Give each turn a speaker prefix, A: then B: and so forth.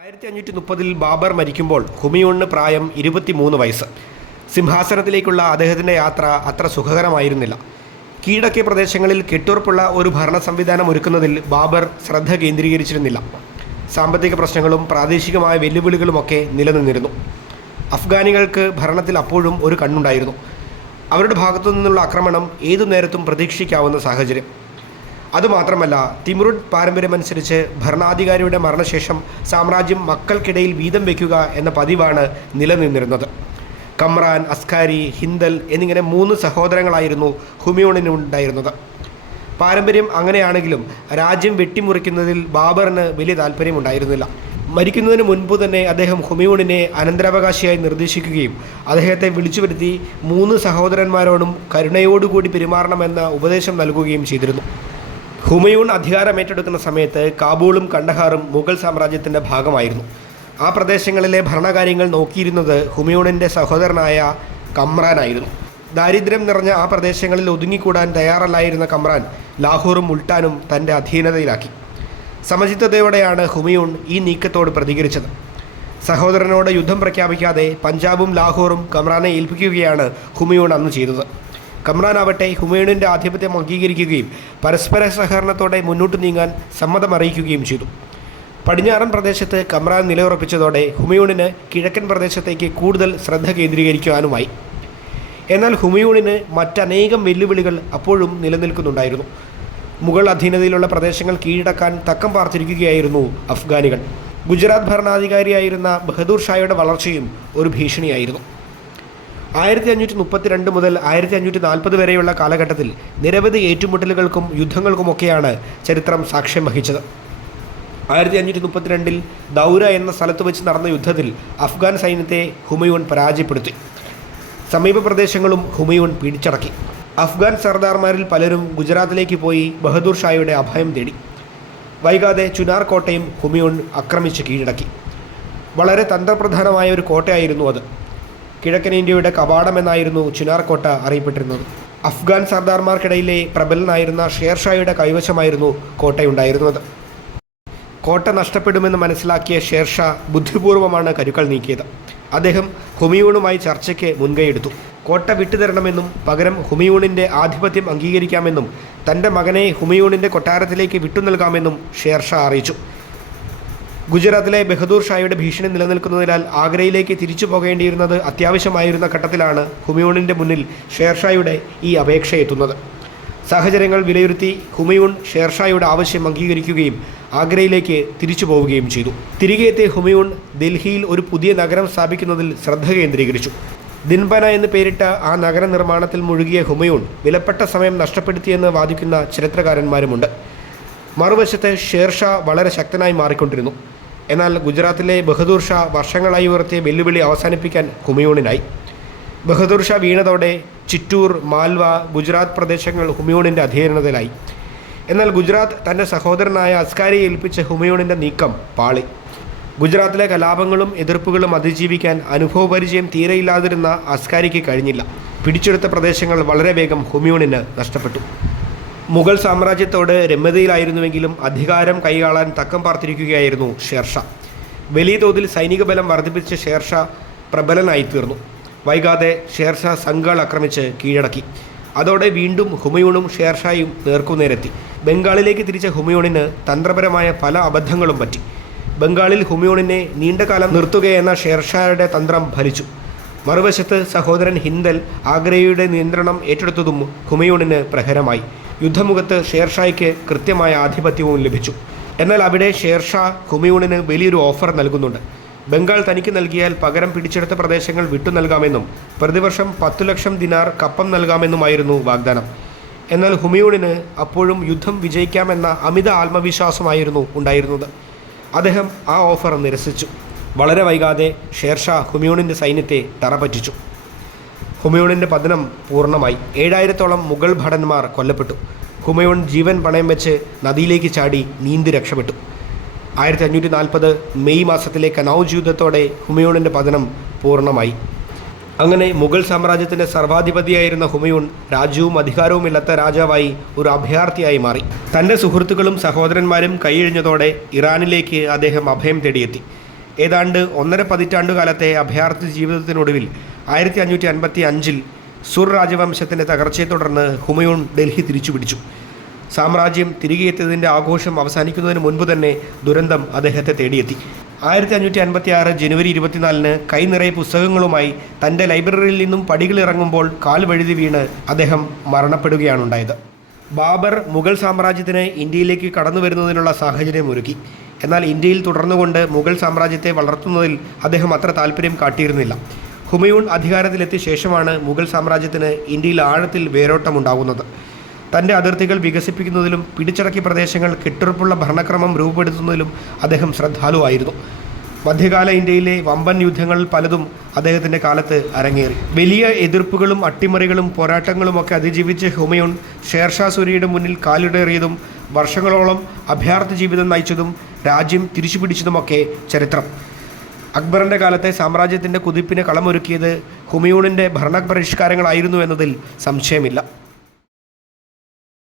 A: ആയിരത്തി അഞ്ഞൂറ്റി മുപ്പതിൽ ബാബർ മരിക്കുമ്പോൾ ഹുമിയൂണിന് പ്രായം ഇരുപത്തിമൂന്ന് വയസ്സ്. സിംഹാസനത്തിലേക്കുള്ള അദ്ദേഹത്തിന്റെ യാത്ര അത്ര സുഖകരമായിരുന്നില്ല. കീഴടക്കിയ പ്രദേശങ്ങളിൽ കെട്ടുറപ്പുള്ള ഒരു ഭരണ സംവിധാനം ഒരുക്കുന്നതിൽ ബാബർ ശ്രദ്ധ കേന്ദ്രീകരിച്ചിരുന്നില്ല. സാമ്പത്തിക പ്രശ്നങ്ങളും പ്രാദേശികമായ വെല്ലുവിളികളുമൊക്കെ നിലനിന്നിരുന്നു. അഫ്ഗാനികൾക്ക് ഭരണത്തിൽ അപ്പോഴും ഒരു കണ്ണുണ്ടായിരുന്നു. അവരുടെ ഭാഗത്തു നിന്നുള്ള ആക്രമണം ഏതു നേരത്തും പ്രതീക്ഷിക്കാവുന്ന സാഹചര്യം. അതുമാത്രമല്ല തിമുറുഡ് പാരമ്പര്യമനുസരിച്ച് ഭരണാധികാരിയുടെ മരണശേഷം സാമ്രാജ്യം മക്കൾക്കിടയിൽ വീതം വയ്ക്കുക എന്ന പതിവാണ് നിലനിന്നിരുന്നത്. കമ്രാൻ അസ്കാരി ഹിന്ദൽ എന്നിങ്ങനെ മൂന്ന് സഹോദരങ്ങളായിരുന്നു ഹുമിയോണിനുണ്ടായിരുന്നത്. പാരമ്പര്യം അങ്ങനെയാണെങ്കിലും രാജ്യം വെട്ടിമുറിക്കുന്നതിൽ ബാബറിന് വലിയ താല്പര്യമുണ്ടായിരുന്നില്ല. മരിക്കുന്നതിന് മുൻപ് തന്നെ അദ്ദേഹം ഹുമയൂണിനെ അനന്തരാവകാശിയായി നിർദ്ദേശിക്കുകയും അദ്ദേഹത്തെ വിളിച്ചു വരുത്തി മൂന്ന് സഹോദരന്മാരോടും കരുണയോടുകൂടി പെരുമാറണമെന്ന ഉപദേശം നൽകുകയും ചെയ്തിരുന്നു. ഹുമയൂൺ അധികാരമേറ്റെടുക്കുന്ന സമയത്ത് കാബൂളും കണ്ടഹാറും മുഗൾ സാമ്രാജ്യത്തിന്റെ ഭാഗമായിരുന്നു. ആ പ്രദേശങ്ങളിലെ ഭരണകാര്യങ്ങൾ നോക്കിയിരുന്നത് ഹുമയൂണിന്റെ സഹോദരനായ കമ്രാനായിരുന്നു ദാരിദ്ര്യം നിറഞ്ഞ ആ പ്രദേശങ്ങളിൽ ഒതുങ്ങിക്കൂടാൻ തയ്യാറല്ലായിരുന്ന കമ്രാൻ ലാഹോറും മുൾട്ടാനും തന്റെ അധീനതയിലാക്കി. സമചിത്തതയോടെയാണ് ഹുമയൂൺ ഈ നീക്കത്തോട് പ്രതികരിച്ചത്. സഹോദരനോട് യുദ്ധം പ്രഖ്യാപിക്കാതെ പഞ്ചാബും ലാഹോറും കമ്രാനെ ഏൽപ്പിക്കുകയാണ് ഹുമയൂൺ അന്ന് ചെയ്തത്. കമ്രാനാവട്ടെ ഹുമയൂണിന്റെ ആധിപത്യം അംഗീകരിക്കുകയും പരസ്പര സഹകരണത്തോടെ മുന്നോട്ട് നീങ്ങാൻ സമ്മതം അറിയിക്കുകയും ചെയ്തു. പടിഞ്ഞാറൻ പ്രദേശത്ത് കമ്രാൻ നിലയുറപ്പിച്ചതോടെ ഹുമയൂണിന് കിഴക്കൻ പ്രദേശത്തേക്ക് കൂടുതൽ ശ്രദ്ധ കേന്ദ്രീകരിക്കാനുമായി എന്നാൽ ഹുമയൂണിന് മറ്റനേകം വെല്ലുവിളികൾ അപ്പോഴും നിലനിൽക്കുന്നുണ്ടായിരുന്നു. മുഗൾ അധീനതയിലുള്ള പ്രദേശങ്ങൾ കീഴടക്കാൻ തക്കം പാർത്തിരിക്കുകയായിരുന്നു അഫ്ഗാനികൾ. ഗുജറാത്ത് ഭരണാധികാരിയായിരുന്ന ബഹദൂർ ഷായുടെ വളർച്ചയും ഒരു ഭീഷണിയായിരുന്നു. ആയിരത്തി അഞ്ഞൂറ്റി മുപ്പത്തിരണ്ട് മുതൽ ആയിരത്തി അഞ്ഞൂറ്റി നാൽപ്പത് വരെയുള്ള കാലഘട്ടത്തിൽ നിരവധി ഏറ്റുമുട്ടലുകൾക്കും യുദ്ധങ്ങൾക്കുമൊക്കെയാണ് ചരിത്രം സാക്ഷ്യം വഹിച്ചത്. ആയിരത്തി അഞ്ഞൂറ്റി മുപ്പത്തിരണ്ടിൽ ദൗര എന്ന സ്ഥലത്ത് വെച്ച് നടന്ന യുദ്ധത്തിൽ അഫ്ഗാൻ സൈന്യത്തെ ഹുമയൂൺ പരാജയപ്പെടുത്തി. സമീപ പ്രദേശങ്ങളും ഹുമയൂൺ പിടിച്ചടക്കി. അഫ്ഗാൻ സർദാർമാരിൽ പലരും ഗുജറാത്തിലേക്ക് പോയി ബഹദൂർ ഷായുടെ അഭയം തേടി. വൈകാതെ ചുനാർ കോട്ടയും ഹുമയൂൺ ആക്രമിച്ച് കീഴടക്കി. വളരെ തന്ത്രപ്രധാനമായ ഒരു കോട്ടയായിരുന്നു അത്. കിഴക്കൻ ഇന്ത്യയുടെ കവാടമെന്നായിരുന്നു ചുനാർ കോട്ട അറിയപ്പെട്ടിരുന്നത്. അഫ്ഗാൻ സർദാർമാർക്കിടയിലെ പ്രബലനായിരുന്ന ഷേർഷായുടെ കൈവശമായിരുന്നു കോട്ടയുണ്ടായിരുന്നത്. കോട്ട നഷ്ടപ്പെടുമെന്ന് മനസ്സിലാക്കിയ ഷേർഷാ ബുദ്ധിപൂർവമാണ് കരുക്കൾ നീക്കിയത്. അദ്ദേഹം ഹുമിയൂണുമായി ചർച്ചയ്ക്ക് മുൻകൈയെടുത്തു കോട്ട വിട്ടുതരണമെന്നും പകരം ഹുമിയൂണിന്റെ ആധിപത്യം അംഗീകരിക്കാമെന്നും തന്റെ മകനെ ഹുമിയൂണിന്റെ കൊട്ടാരത്തിലേക്ക് വിട്ടു നൽകാമെന്നും ഷേർഷാ അറിയിച്ചു. ഗുജറാത്തിലെ ബഹദൂർ ഷായുടെ ഭീഷണി നിലനിൽക്കുന്നതിനാൽ ആഗ്രയിലേക്ക് തിരിച്ചു പോകേണ്ടിയിരുന്നത് അത്യാവശ്യമായിരുന്ന ഘട്ടത്തിലാണ് ഹുമയൂണിന്റെ മുന്നിൽ ഷേർഷായുടെ ഈ അപേക്ഷ എത്തുന്നത്. സാഹചര്യങ്ങൾ വിലയിരുത്തി ഹുമയൂൺ ഷേർഷായുടെ ആവശ്യം അംഗീകരിക്കുകയും ആഗ്രയിലേക്ക് തിരിച്ചു പോവുകയും ചെയ്തു. തിരികെ എത്തിയ ഹുമയൂൺ ഡൽഹിയിൽ ഒരു പുതിയ നഗരം സ്ഥാപിക്കുന്നതിൽ ശ്രദ്ധ കേന്ദ്രീകരിച്ചു. ദിൻപന എന്ന് പേരിട്ട ആ നഗര നിർമ്മാണത്തിൽ മുഴുകിയ ഹുമയൂൺ വിലപ്പെട്ട സമയം നഷ്ടപ്പെടുത്തിയെന്ന് വാദിക്കുന്ന ചരിത്രകാരന്മാരുമുണ്ട്. മറുവശത്ത് ഷേർഷാ വളരെ ശക്തനായി മാറിക്കൊണ്ടിരുന്നു. എന്നാൽ ഗുജറാത്തിലെ ബഹദൂർ ഷാ വർഷങ്ങളായി ഉയർത്തിയ വെല്ലുവിളി അവസാനിപ്പിക്കാൻ ഹുമയൂണിനായി. ബഹദൂർ ഷാ വീണതോടെ ചിറ്റൂർ മാൽവ ഗുജറാത്ത് പ്രദേശങ്ങൾ ഹുമയൂണിന്റെ അധീനതയിലായി. എന്നാൽ ഗുജറാത്ത് തന്റെ സഹോദരനായ അസ്കാരിയെ ഏൽപ്പിച്ച ഹുമയൂണിന്റെ നീക്കം പാളി. ഗുജറാത്തിലെ കലാപങ്ങളും എതിർപ്പുകളും അതിജീവിക്കാൻ അനുഭവപരിചയം തീരെയില്ലാതിരുന്ന അസ്കാരിക്ക് കഴിഞ്ഞില്ല. പിടിച്ചെടുത്ത പ്രദേശങ്ങൾ വളരെ വേഗം ഹുമയൂണിന് നഷ്ടപ്പെട്ടു. മുഗൾ സാമ്രാജ്യത്തോട് രമ്യതയിലായിരുന്നുവെങ്കിലും അധികാരം കൈകാളാൻ തക്കം പാർത്തിരിക്കുകയായിരുന്നു ഷേർഷാ. വലിയ തോതിൽ സൈനിക ബലം വർദ്ധിപ്പിച്ച ഷേർഷാ പ്രബലനായി തീർന്നു വൈകാതെ ഷേർഷാ സംഘാൾ ആക്രമിച്ച് കീഴടക്കി. അതോടെ വീണ്ടും ഹുമയൂണും ഷേർഷായും നേർക്കുനേരെത്തി. ബംഗാളിലേക്ക് തിരിച്ച ഹുമയൂണിന് തന്ത്രപരമായ പല അബദ്ധങ്ങളും പറ്റി. ബംഗാളിൽ ഹുമയൂണിനെ നീണ്ടകാലം നിർത്തുകയെന്ന ഷേർഷായുടെ തന്ത്രം ഫലിച്ചു. മറുവശത്ത് സഹോദരൻ ഹിന്ദൽ ആഗ്രയുടെ നിയന്ത്രണം ഏറ്റെടുത്തതും ഹുമയൂണിന് പ്രഹരമായി. യുദ്ധമുഖത്ത് ഷേർഷായ്ക്ക് കൃത്യമായ ആധിപത്യവും ലഭിച്ചു. എന്നാൽ അവിടെ ഷേർഷാ ഹുമയൂണിന് വലിയൊരു ഓഫർ നൽകുന്നുണ്ട്. ബംഗാൾ തനിക്ക് നൽകിയാൽ പകരം പിടിച്ചെടുത്ത പ്രദേശങ്ങൾ വിട്ടു നൽകാമെന്നും പ്രതിവർഷം പത്തു ലക്ഷം ദിനാർ കപ്പം നൽകാമെന്നുമായിരുന്നു വാഗ്ദാനം. എന്നാൽ ഹുമയൂണിന് അപ്പോഴും യുദ്ധം വിജയിക്കാമെന്ന അമിത ആത്മവിശ്വാസമായിരുന്നു ഉണ്ടായിരുന്നത്. അദ്ദേഹം ആ ഓഫർ നിരസിച്ചു. വളരെ വൈകാതെ ഷേർഷാ ഹുമയൂണിന്റെ സൈന്യത്തെ തറപറ്റിച്ചു. ഹുമയൂണിന്റെ പതനം പൂർണമായി. ഏഴായിരത്തോളം മുഗൾ ഭടന്മാർ കൊല്ലപ്പെട്ടു. ഹുമയൂൺ ജീവൻ പണയം വെച്ച് നദിയിലേക്ക് ചാടി നീന്തി രക്ഷപ്പെട്ടു. ആയിരത്തി അഞ്ഞൂറ്റി നാൽപ്പത് മെയ് മാസത്തിലെ കനൌജ് യുദ്ധത്തോടെ ഹുമയൂണിന്റെ പതനം പൂർണമായി. അങ്ങനെ മുഗൾ സാമ്രാജ്യത്തിന്റെ സർവാധിപതിയായിരുന്ന ഹുമയൂൺ രാജ്യവും അധികാരവും ഇല്ലാത്ത രാജാവായി ഒരു അഭയാർത്ഥിയായി മാറി. തന്റെ സുഹൃത്തുക്കളും സഹോദരന്മാരും കൈയഴിഞ്ഞതോടെ ഇറാനിലേക്ക് അദ്ദേഹം അഭയം തേടിയെത്തി. ഏതാണ്ട് ഒന്നര പതിറ്റാണ്ടു കാലത്തെ അഭയാർത്ഥി ജീവിതത്തിനൊടുവിൽ ആയിരത്തി അഞ്ഞൂറ്റി അൻപത്തി അഞ്ചിൽ സുർ രാജവംശത്തിന്റെ തകർച്ചയെ തുടർന്ന് ഹുമയൂൺ ഡൽഹി തിരിച്ചു പിടിച്ചു സാമ്രാജ്യം തിരികെ എത്തിയതിന്റെ ആഘോഷം അവസാനിക്കുന്നതിന് മുൻപ് തന്നെ ദുരന്തം അദ്ദേഹത്തെ തേടിയെത്തി. ആയിരത്തി അഞ്ഞൂറ്റി അൻപത്തി ആറ് ജനുവരി ഇരുപത്തിനാലിന് കൈ നിറയെ പുസ്തകങ്ങളുമായി തന്റെ ലൈബ്രറിയിൽ നിന്നും പടികളിറങ്ങുമ്പോൾ കാൽ വഴുതി വീണ് അദ്ദേഹം മരണപ്പെടുകയാണുണ്ടായത്. ബാബർ മുഗൾ സാമ്രാജ്യത്തിന് ഇന്ത്യയിലേക്ക് കടന്നു വരുന്നതിനുള്ള സാഹചര്യം ഒരുക്കി എന്നാൽ ഇന്ത്യയിൽ തുടർന്നുകൊണ്ട് മുഗൾ സാമ്രാജ്യത്തെ വളർത്തുന്നതിൽ അദ്ദേഹം അത്ര താല്പര്യം കാട്ടിയിരുന്നില്ല. ഹുമയൂൺ അധികാരത്തിലെത്തിയ ശേഷമാണ് മുഗൾ സാമ്രാജ്യത്തിന് ഇന്ത്യയിൽ ആഴത്തിൽ വേരോട്ടമുണ്ടാകുന്നത്. തന്റെ അതിർത്തികൾ വികസിപ്പിക്കുന്നതിലും പിടിച്ചടക്കിയ പ്രദേശങ്ങൾ കെട്ടുറപ്പുള്ള ഭരണക്രമം രൂപപ്പെടുത്തുന്നതിലും അദ്ദേഹം ശ്രദ്ധാലുവായിരുന്നു. മധ്യകാല ഇന്ത്യയിലെ വമ്പൻ യുദ്ധങ്ങളിൽ പലതും അദ്ദേഹത്തിന്റെ കാലത്ത് അരങ്ങേറി. വലിയ എതിർപ്പുകളും അട്ടിമറികളും പോരാട്ടങ്ങളുമൊക്കെ അതിജീവിച്ച് ഹുമയൂൺ ഷേർഷാ സൂരിയുടെ മുന്നിൽ കാലിടേറിയതും വർഷങ്ങളോളം അഭയാർത്ഥി ജീവിതം നയിച്ചതും രാജ്യം തിരിച്ചു പിടിച്ചതുമൊക്കെ ചരിത്രം. അക്ബറിന്റെ കാലത്തെ സാമ്രാജ്യത്തിന്റെ കുതിപ്പിന് കളമൊരുക്കിയത് ഹുമയൂണിന്റെ ഭരണപരിഷ്കാരങ്ങളായിരുന്നു എന്നതിൽ സംശയമില്ല.